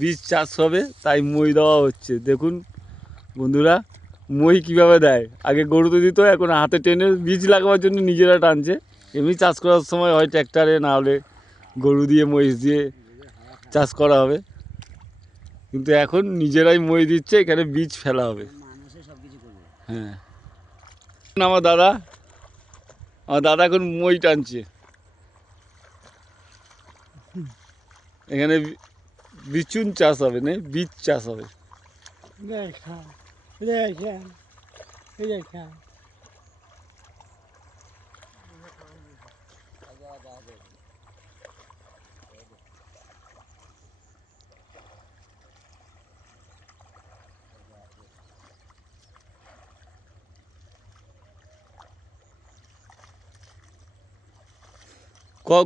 বীজ চাষ হবে তাই মই দেওয়া হচ্ছে। দেখুন বন্ধুরা মই কীভাবে দেয়, আগে গরুতে দিত, এখন হাতে টেনে বীজ লাগাবার জন্য নিজেরা টানছে। এমনি চাষ করার সময় হয় ট্র্যাক্টরে, না হলে গরু দিয়ে মহিষ দিয়ে চাষ করা হবে, কিন্তু এখন নিজেরাই মই দিচ্ছে, এখানে বীজ ফেলা হবে। হ্যাঁ, আমার দাদা এখন মই টানছে। এখানে বিচুন চাষ হবে না, বীজ চাষ হবে।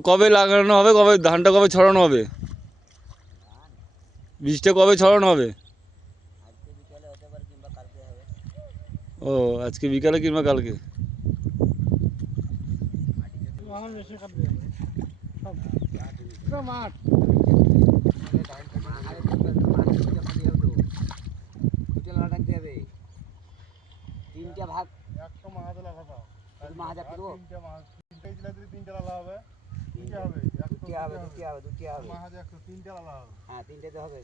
কবে লাগানো হবে, কবে ধানটা কবে ছড়ানো হবে, বীজটা কবে ছড়ানো হবে? ও আজকে বিকালে কিংবা কালকে। তিনটা ভাগ একটা মাহাতে লাগাতে হবে, মাহাতে করবো তিনটা লাগা হবে, তিনটা হবে, দুটি হবে মাহাতে 103টা লাগা হবে। হ্যাঁ তিনটাতে হবে,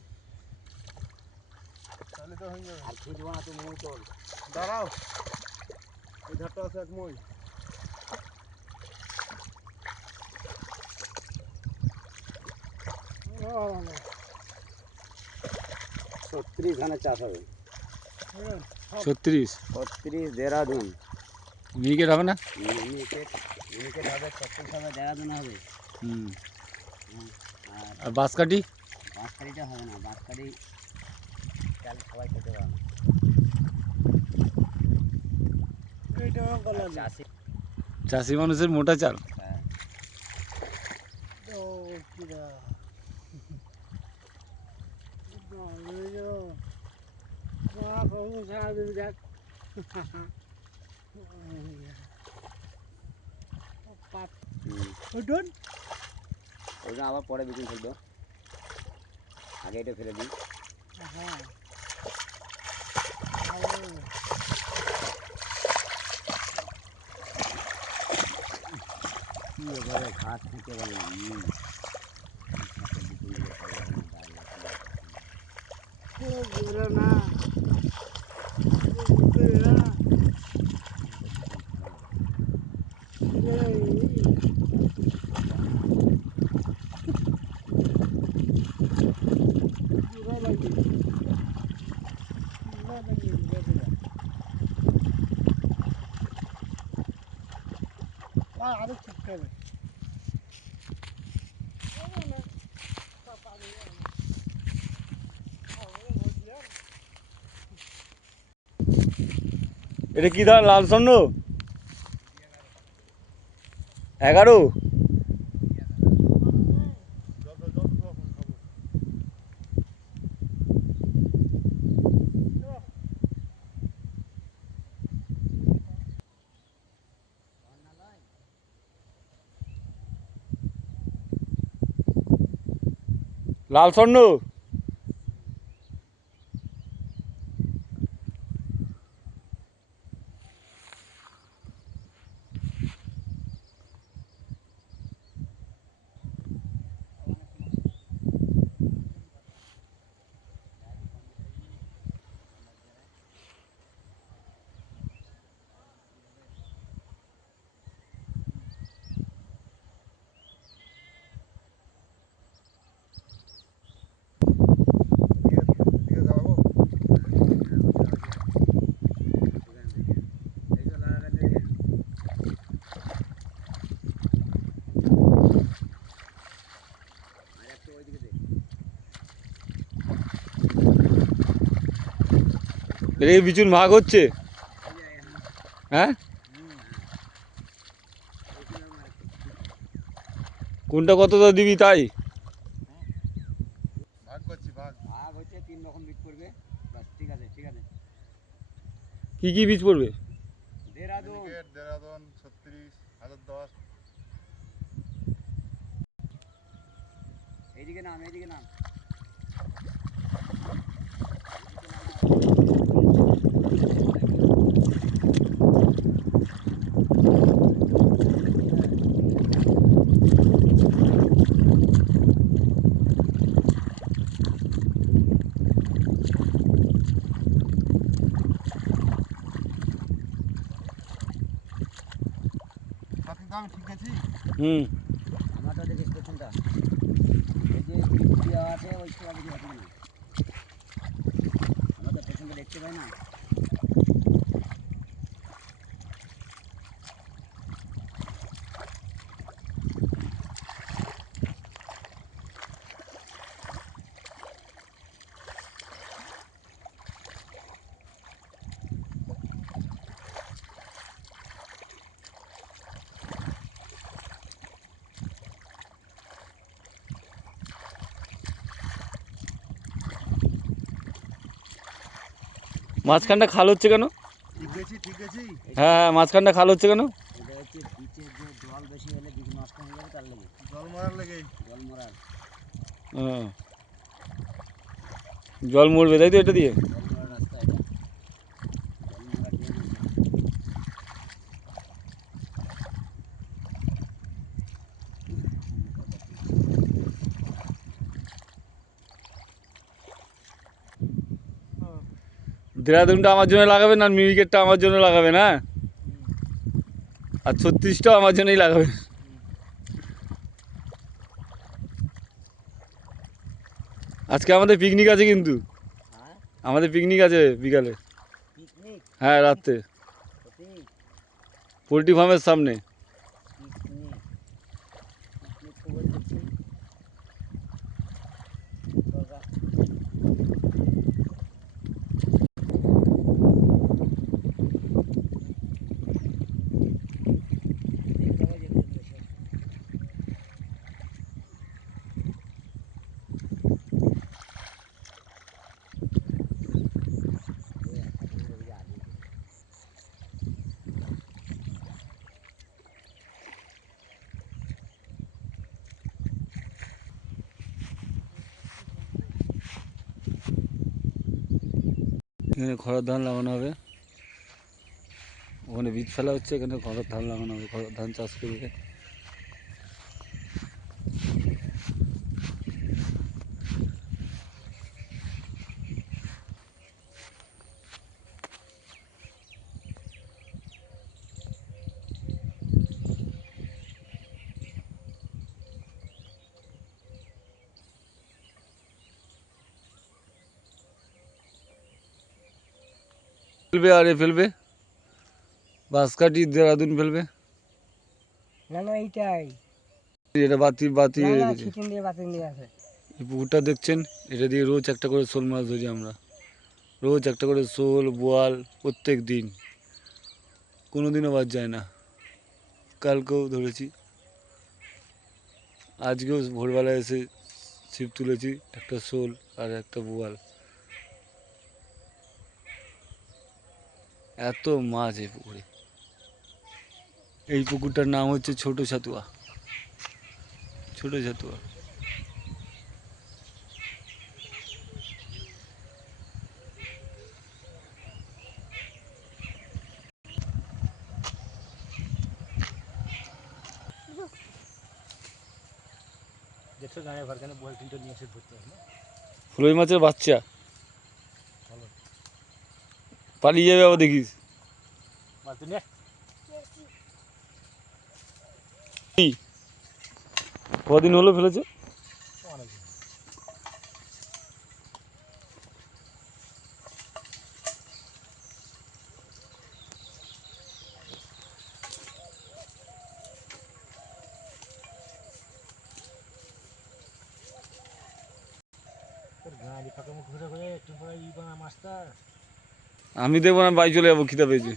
তাহলে তো হয়ে যাবে। আর খুঁজবো না, তুমি মই তোল, দাঁড়াও, এই ধারটা আছে এক মই। 36 ধানের চাষ হবে। 36 দেরাদুন মিনিকেট হবে না? মিনিকেট হবে, 36 হবে, দেরাদুন হবে। আর বাঁশকাঠিটা হবে না, বাঁশকাঠি চাল সবাই খেতে পারে না। চাষি মানুষের মোটা চাল। হ্যাঁ ওটা আবার পরে বিক্রি করবো, আগে এটা ফেলে দিই। কি এবারে ঘাস থেকে বলে না আরো শিখতে হবে। এটা কি ধান, লাল স্বর্ণ 11? লাল স্বর্ণ এই বিচুন ভাগ হচ্ছে। হ্যাঁ, কোনটা কত দিবি তাই ভাগ করছি, ভাগ হচ্ছে 3 রকম বীজ পড়বে। বাস ঠিক আছে, ঠিক আছে। কি কি বীজ পড়বে? দেরাদুন 36 1010। এইদিকে নাম হুম। আমারটা দেখিস পেছনটা, এই যে দেওয়া আছে ওই সময় দেখি হচ্ছে না, আমরা তো পেছনটা দেখতে পাই না। মাঝখানটা খাল হচ্ছে কেন? ঠিক আছে ঠিক আছে। হ্যাঁ, মাঝখানটা খাল হচ্ছে কেন? এটা হচ্ছে বীচের যে জল বেশি হলে বীজ নষ্ট হয়ে যাবে, তার লেগে জল মারার লেগে। জল মরার, হ্যাঁ, জল মরবে তাই তো এটা দিয়ে? জল মরার রাস্তা এটা, জল মরার ড্রেন আছে। দেরাদুনটা আমার জন্য লাগাবেন আর মিউজিকেরটা আমার জন্য লাগাবেন, হ্যাঁ? আর 36টাও আমার জন্যই লাগাবেন। আজকে আমাদের পিকনিক আছে কিন্তু, হ্যাঁ, আমাদের পিকনিক আছে বিকালে। পিকনিক, হ্যাঁ, রাত্রে পিকনিক, পোলট্রি ফার্মের সামনে। পিকনিক, পিকনিক খবর দেখছি দরকার। দেখতে হবে যেগুলো বেশি। ওই একটা করে ওই যে আগে এখানে খড়ের ধান লাগানো হবে, ওখানে বীজ ফেলা হচ্ছে, এখানে খড়ের ধান লাগানো হবে, খড়ের ধান চাষ করবে। ফেলবে আর এ ফেলবে, বাঁশকাঠি দেরাদুন ফেলবে। না না এইটাই, এটা বাতি বাতি না না রেখেছে। ছিটিন দিয়ে বাতিল দিয়ে আছে। এই পুকুরটা দেখছেন, এটা দিয়ে রোজ একটা করে শোল মাছ ধরি আমরা, রোজ একটা করে শোল বোয়াল প্রত্যেক দিন, কোনো দিনও বাদ যায় না। কালকেও ধরেছি, আজকেও ভোরবেলা এসে ছিপ তুলেছি, একটা শোল আর একটা বোয়াল। এত মাছ এই পুকুরে। এই পুকুরটার নাম হচ্ছে ছোট ছাতুয়া, ছোট ছাতুয়া। দেখছো গায়ে ভারখানে বল তিনটা নিয়ে এসে ধরতে হবে না। ফুলই মাছের বাচ্চা পালিয়ে যাবে আবার দেখিস। মারতে নে। কি কদিন হলো ফেলেছে? অনেক দিন। তোর গাড়ি ফাঁকা মুখ ঘুরে ঘুরে একটু পরে ই বানা মাছটা। আমি দেবো না, বাড়ি চলে যাবো, খিদা পেয়েছে।